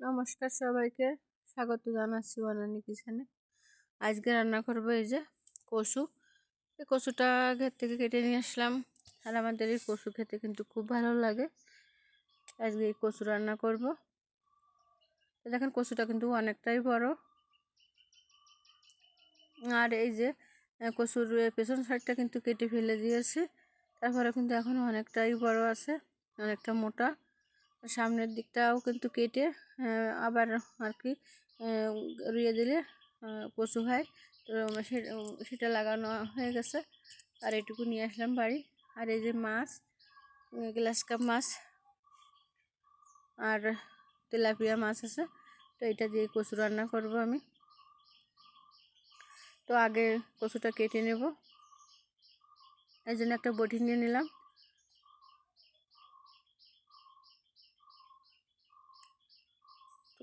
নমস্কার সবাইকে। স্বাগত জানাচ্ছি বানানি কিচেনে। আজকে রান্না করব এই যে কচু। এই কচুটা ঘের থেকে কেটে নিয়ে আসলাম। আর আমাদের এই কচু খেতে কিন্তু খুব ভালো লাগে। আজকে এই কচু রান্না করব। দেখেন কচুটা কিন্তু অনেকটাই বড়। আর এই যে কচুর পেছন সাইডটা কিন্তু কেটে ফেলে দিয়েছে। তারপরে কিন্তু এখন অনেকটাই বড় আছে, অনেকটা মোটা। সামনের দিকটাও কিন্তু কেটে আবার আর কি রুইয়ে দিলে কচু হয়। তো সেটা লাগানো হয়ে গেছে। আর এটুকু নিয়ে আসলাম বাড়ি। আর এই যে মাছ গ্লাস কাপ মাছ আর তেলাপিয়া মাছ আছে, তো এটা দিয়ে কচু রান্না করব আমি। তো আগে কচুটা কেটে নেব। এই জন্য একটা বটি নিয়ে নিলাম।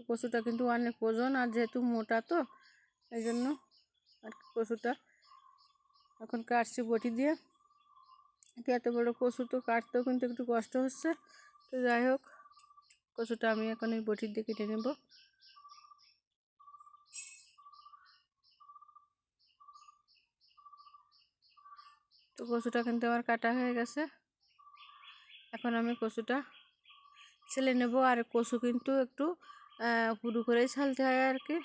কচুটা কিন্তু অনেক ওজন আর যেহেতু মোটা তো এই জন্য আর কচুটা এখন কাটছি বটি দিয়ে। এত বড় কচু তো কাটতেও কিন্তু একটু কষ্ট হচ্ছে। তো যাই হোক কচুটা আমি এখন এই বটির দিয়ে কেটে নেব। তো কচুটা কিন্তু আমার কাটা হয়ে গেছে। এখন আমি কচুটা ছেলে নেব আর কচু কিন্তু একটু পুরু করেই ছালতে হয় আর কি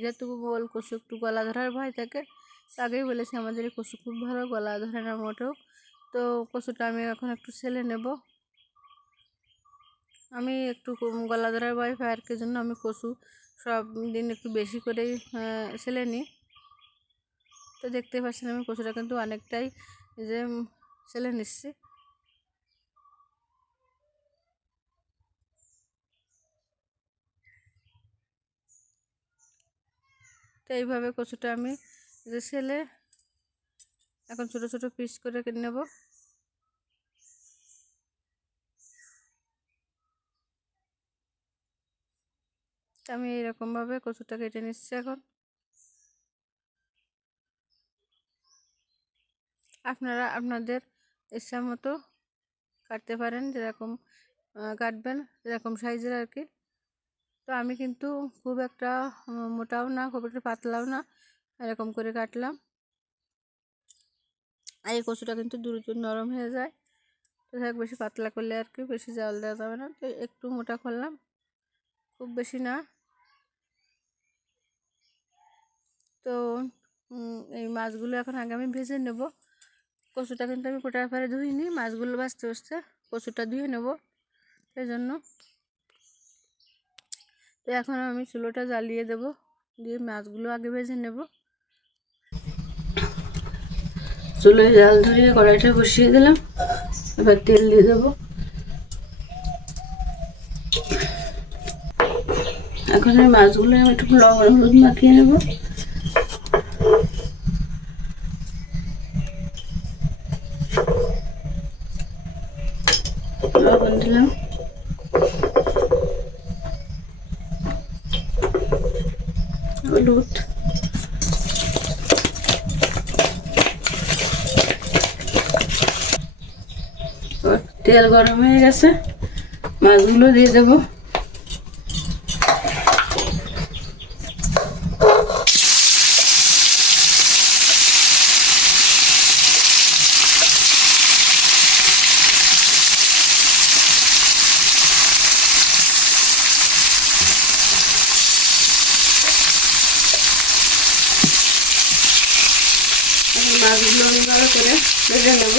যেহেতু বল কচু একটু গলা ধরার ভয় থাকে আগেই বলেছি আমাদের এই কচু খুব ভালো গলা ধরে না মোটেও তো কচুটা আমি এখন একটু ছেলে নেব। আমি একটু গলা ধরার ভয় কি জন্য আমি কচু সব দিন একটু বেশি করেই ছেলে নিই। তো দেখতে পাচ্ছেন আমি কচুটা কিন্তু অনেকটাই যে, ছেলে নিচ্ছি। তো এইভাবে কচুটা আমি যে ছেলে এখন ছোট ছোট পিস করে নেব। আমি এইরকমভাবে কচুটা কেটে নিচ্ছি এখন। আপনারা আপনাদের ইচ্ছা মতো কাটতে পারেন, যেরকম কাটবেন, যেরকম সাইজের আর কি। তো আমি কিন্তু খুব একটা মোটাও না, খুব একটা পাতলাও না, এরকম করে কাটলাম। আর এই কচুটা কিন্তু দ্রুত নরম হয়ে যায়। তো দেখ বেশি পাতলা করলে আর কি, বেশি জল দেওয়া যাবে না। তো একটু মোটা করলাম, খুব বেশি না। তো এই মাছগুলো এখন আগে আমি ভেজে নেব। কচুটা কিন্তু আমি কোটার পরে ধুইনি, মাছগুলো বাঁচতে বসতে কচুটা ধুয়ে নেব। সেই জন্য তো এখন আমি চুলোটা জ্বালিয়ে দেব, দিয়ে মাছগুলো আগে ভেজে নেব। চুলোয় জাল ধরিয়ে কড়াইটা বসিয়ে দিলাম, এবার তেল দিয়ে দেবো। এখন এই মাছগুলো আমি একটু লবণ হলুদ মাখিয়ে নেব লবণ দিলাম হলুদ তেল গরম হয়ে গেছে। মাছগুলো দিয়ে দেবো। মাছগুলো করে ভেজে নেব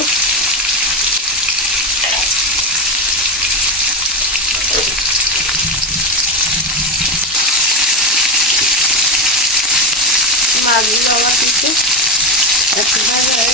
মাছগুলো আমার কিন্তু একটু ভাজা হয়ে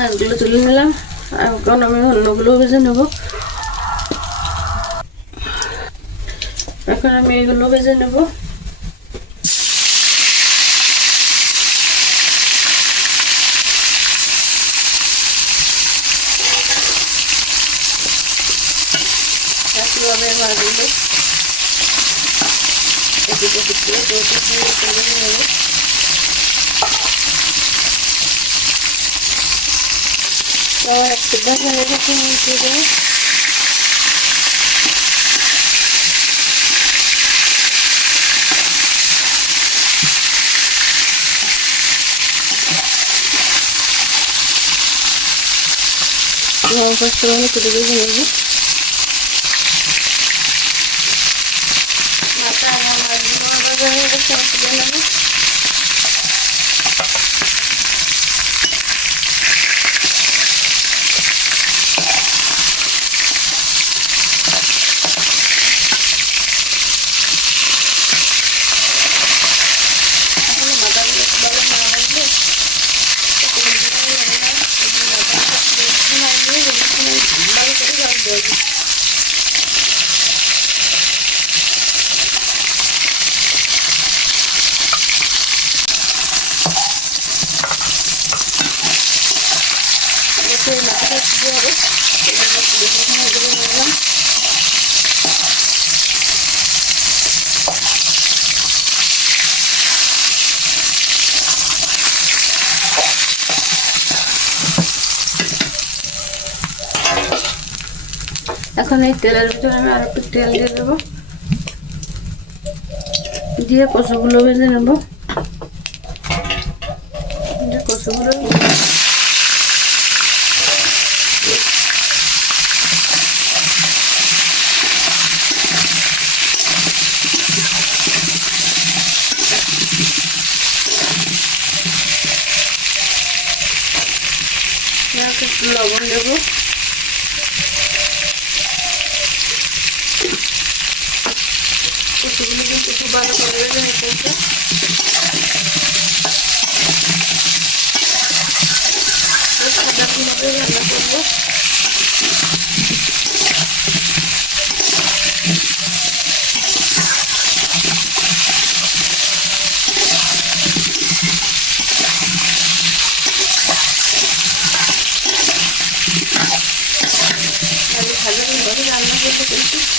মাছগুলো তুলে নিলাম। এখন আমি অন্যগুলো ভেজে নেব। এখন আমি এগুলো ভেজে নেব। একইভাবে মাছগুলো এদিকে আবার একটু দেখা রেখে নিচে কষ্ট ভালো করে দেখে নেব মাথা আমার আবার হয়ে গেছে অসুবিধা নেই আসলে মাথাগুলো ভালো না লাগলে ভালো করে রাখতে হবে এতে মাথাটা কি হবে এগুলো তুলে এগুলো নিলাম এখন তেলের ভিতরে আমি আর একটু তেল দিয়ে দেবো। দিয়ে কষুগুলো ভেজে নেব। কষুগুলো লবণ দেবো কচুগুলো কিন্তু খুব ভালো করে ভেজে নিতে হবে সাদা কীভাবে রান্না করব আমি সাধারণভাবে রান্না করতে কিন্তু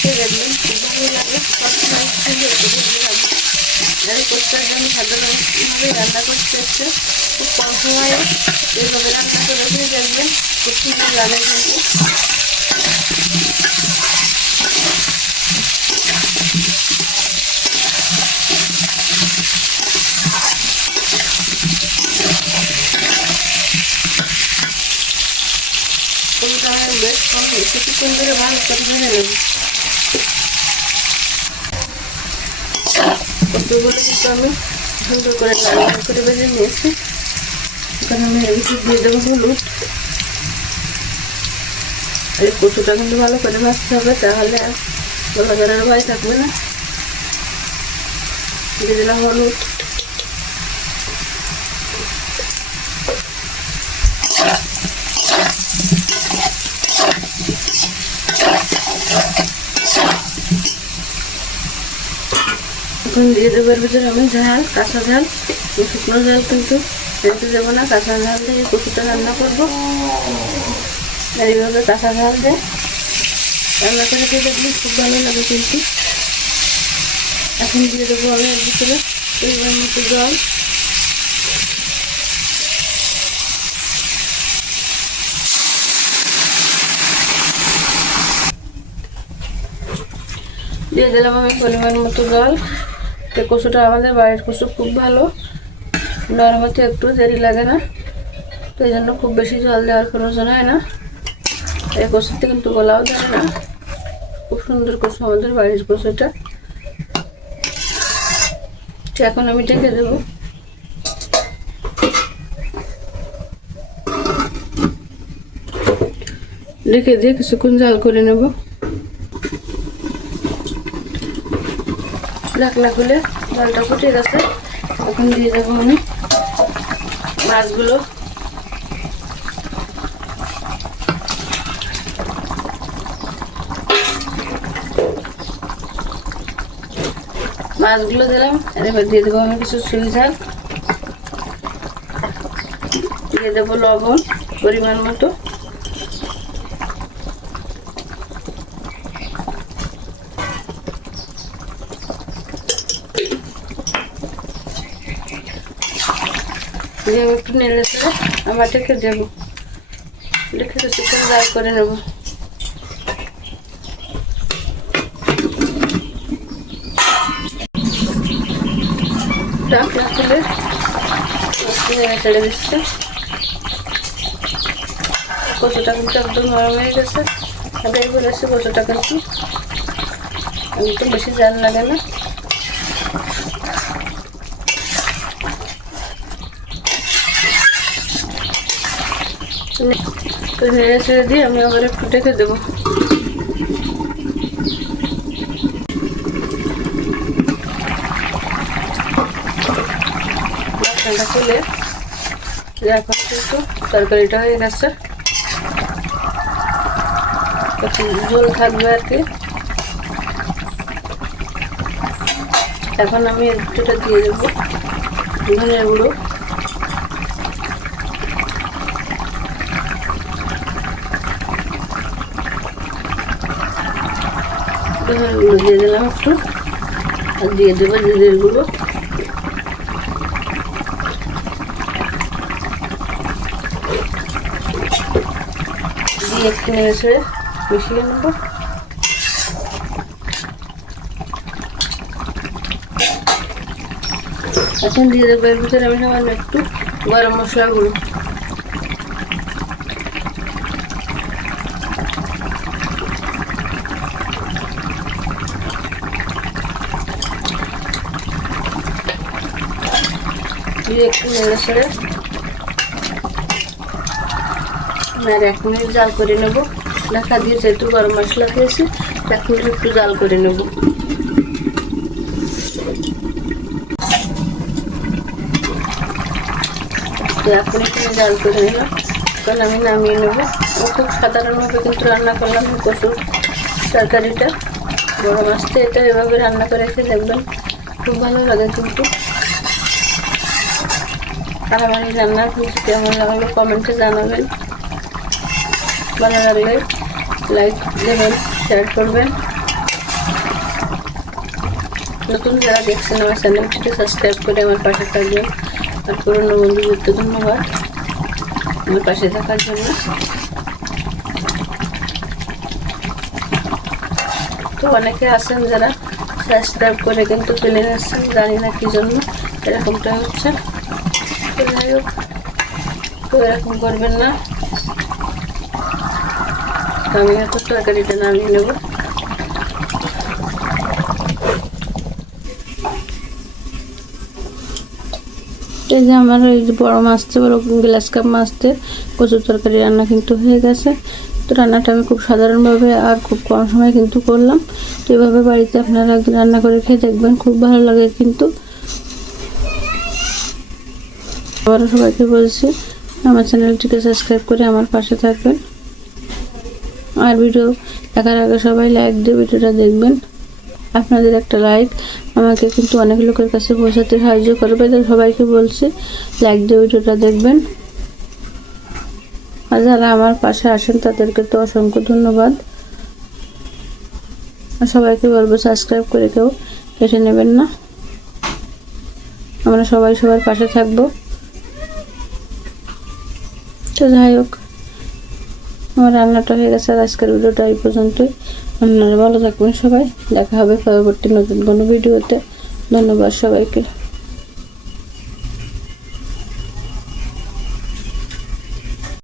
সে দেখবেন খুব ভালো লাগে সবসময় সুন্দর করে বোঝাবো যাই আমি রান্না করতে এসছে খুব কম সময়ে এইভাবে রান্না করে দিয়ে দেখবেন খুব সুন্দর লাগে কিন্তু বেশ কম ধরে ভালো কিন্তু আমি সুন্দর করে এই কচুটা কিন্তু ভালো করে ভাজতে হবে, তাহলে আর গলা জলের ভয় থাকবে না। দিয়ে দিলাম হলুদ। এখন দিয়ে দেবো এর ভিতরে আমি ঝাল, কাঁচা ঝাল শুকনো ঝাল কিন্তু ফেলতে দেবো না, কাঁচা ঝাল দিয়ে কচুটা রান্না করব। আর এইভাবে কাঁচা ঝাল দিয়ে রান্না করে দিয়ে দেখলে খুব ভালো লাগে কিন্তু। এখন দিয়ে দেবো আমি এর ভিতরে পরিমাণ মতো জল। দিয়ে দিলাম আমি পরিমাণ মতো জল। তো কচুটা আমাদের বাড়ির কচু খুব ভালো। নরম হতে একটু দেরি লাগে না। তো এই জন্য খুব বেশি জল দেওয়ার প্রয়োজন হয় না। এই কচুতে কিন্তু গলাও ধরে না। খুব সুন্দর কচু আমাদের বাড়ির কচুটা। তো এখন আমি ঢেকে দেবো। ঢেকে দিয়ে কিছুক্ষণ জাল করে নেব। ঢাকনা খুলে জলটা ফুটে গেছে। এখন দিয়ে দেবো আমি মাছগুলো। মাছগুলো দিলাম। এবার দিয়ে দেবো আমি কিছু সুই ঝাল দিয়ে দেবো লবণ, পরিমাণ মতো। আমি একটু নেড়ে চেড়ে আবার ডেকে দেবো ডেকে কিছুক্ষণ জাল করে নেব। ঢাকনা খুলে নেড়ে চেড়ে দিচ্ছে। কচুটা কিন্তু একদম নরম হয়ে গেছে। আগে বলেছে কচুটা কিন্তু একদম বেশি জাল লাগে না। নেড়ে ছেড়ে দিয়ে আমি আবার একটু ডেকে দেবো ঠান্ডা খুলে এখন কিন্তু তরকারিটা হয়ে গেছে ঝোল থাকবে আর কি এখন আমি একটুটা দিয়ে দেবো ধনে গুঁড়ো গুঁড়ো দিয়ে দিলাম একটু। আর দিয়ে দেবো জিরের গুঁড়ো। দিয়ে একটু নেড়ে মিশিয়ে নেব। এখন দিয়ে দেবো এর ভিতরে আমি সামান্য একটু গরম মশলা গুঁড়ো দিয়ে একটু নেড়ে ছেড়ে আর জাল করে নেব। ঢাকা দিয়ে যেহেতু গরম মশলা দিয়েছি এক মিনিট একটু জাল করে নেব। এক মিনিট জাল করে নিলাম। তখন আমি নামিয়ে নেব। খুব সাধারণভাবে কিন্তু রান্না করলাম কচুর তরকারিটা। বড় মাছটা এটা এভাবে রান্না করে খেয়ে দেখবেন খুব ভালো লাগে কিন্তু। আর আমার এই রান্না কিন্তু কেমন লাগল কমেন্টে জানাবেন। ভালো লাগলে লাইক দেবেন শেয়ার করবেন। নতুন যারা দেখছেন আমার চ্যানেলটিকে সাবস্ক্রাইব করে আমার পাশে থাকবেন। আর পুরনো বন্ধুদেরকে ধন্যবাদ আমার পাশে থাকার জন্য। তো অনেকে আছেন যারা সাবস্ক্রাইব করে কিন্তু ফেলে নিচ্ছেন জানি না কী জন্য এরকমটা হচ্ছে। যাই হোক তো এরকম করবেন না। আমি এখন তরকারিটা নামিয়ে নেব। এই যে আমার ওই বড়ো মাছতে বড়ো গ্লাস কাপ মাছতে কচুর তরকারি রান্না কিন্তু হয়ে গেছে। তো রান্নাটা আমি খুব সাধারণভাবে আর খুব কম সময় কিন্তু করলাম। তো এভাবে বাড়িতে আপনারা রান্না করে খেয়ে দেখবেন, খুব ভালো লাগে কিন্তু। আবারও সবাইকে বলছি আমার চ্যানেলটিকে সাবস্ক্রাইব করে আমার পাশে থাকবেন। আর ভিডিও দেখার আগে সবাই লাইক দিয়ে ভিডিওটা দেখবেন। আপনাদের একটা লাইক আমাকে কিন্তু অনেক লোকের কাছে পৌঁছাতে সাহায্য করবে তো সবাইকে বলছি লাইক দিয়ে ভিডিওটা দেখবেন। আর যারা আমার পাশে আসেন, তাদেরকে তো অসংখ্য ধন্যবাদ। সবাইকে বলব সাবস্ক্রাইব করে কেউ কেটে নেবেন না। আমরা সবাই সবার পাশে থাকব। তো যাই হোক, আমার রান্নাটা হয়ে গেছে আর আজকের ভিডিওটা এই পর্যন্তই। আপনারা ভালো থাকবেন সবাই। দেখা হবে পরবর্তী নতুন কোনো ভিডিওতে। ধন্যবাদ সবাইকে।